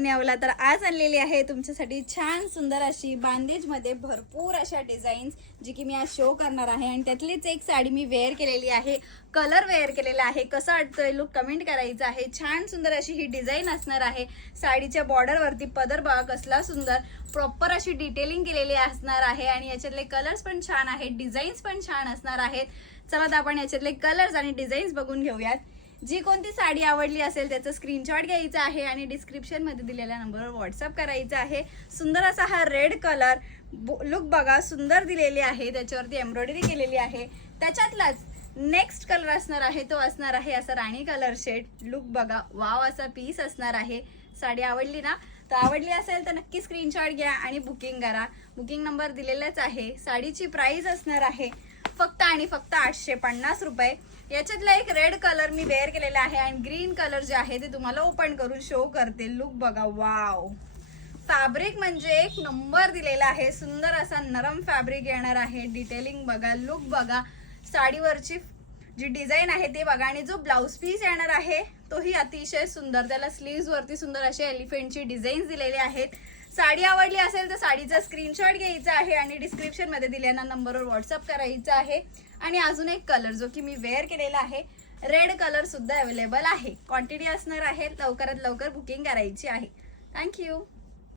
नेवला. तर आज आणलेली आहे तुमच्यासाठी छान सुंदर अशी बांदेज मध्ये भरपूर अशा डिझाईन्स जी की मी आज शो करणार आहे. आणि त्यातलीच एक साडी मी वेअर केलेली आहे, कलर वेअर केलेला आहे. कसा वाटतोय लुक कमेंट करायचं आहे. छान सुंदर अशी ही डिझाईन असणार आहे. साडीच्या बॉर्डर वरती पदर बघा कसला सुंदर, प्रॉपर अशी डिटेलिंग केलेली असणार आहे. आणि याच्यातले कलर्स पण छान आहेत, डिझाईन्स पण छान असणार आहेत. चला तर आपण याच्यातले कलर्स आणि डिझाईन्स बघून घेऊयात. जी कोणती साडी आवडली असेल त्याचा स्क्रीनशॉट घ्यायचा आहे आणि डिस्क्रिप्शन मध्ये दिलेल्या नंबरवर व्हॉट्सअप करायचा आहे. सुंदर असा हा रेड कलर लुक बघा, सुंदर दिलेली आहे, त्याच्यावरती एम्ब्रॉयडरी केलेली आहे. त्याच्यातलाच नेक्स्ट कलर असणार आहे तो असणार आहे असा राणी कलर शेड. लुक बघा, वाव असा पीस असणार आहे. साडी आवडली ना? तर आवडली असेल तर नक्की स्क्रीनशॉट घ्या आणि बुकिंग करा. बुकिंग नंबर दिलेलाच आहे. साडीची प्राइस असणार आहे फक्त आणि फक्त 850 रुपये. याच्यातला एक रेड कलर मी वेअर केलेला आहे आणि ग्रीन कलर जे आहे ते तुम्हाला ओपन करून शो करते. लुक बघा, वाव, फॅब्रिक म्हणजे एक नंबर दिलेला आहे. सुंदर असा नरम फॅब्रिक येणार आहे. डिटेलिंग बघा, लुक बघा, साडीवरची जी डिझाईन आहे ते बघा. आणि जो ब्लाउज पीस येणार आहे तोही अतिशय सुंदर. त्याला स्लीव्स वरती सुंदर असे एलिफंटची डिझाईन दिलेले आहेत. साडी आवडली असेल तर साडीचा स्क्रीनशॉट घ्यायचा आहे आणि डिस्क्रिप्शन मध्ये दिलेल्या नंबरवर व्हॉट्सअप करायचा आहे. आणि अजून एक कलर जो की मी वेअर केलेला आहे, रेड कलर सुद्धा अवेलेबल आहे. क्वांटिटी असणार आहे, लवकरात लवकर बुकिंग करायची आहे. थँक्यू.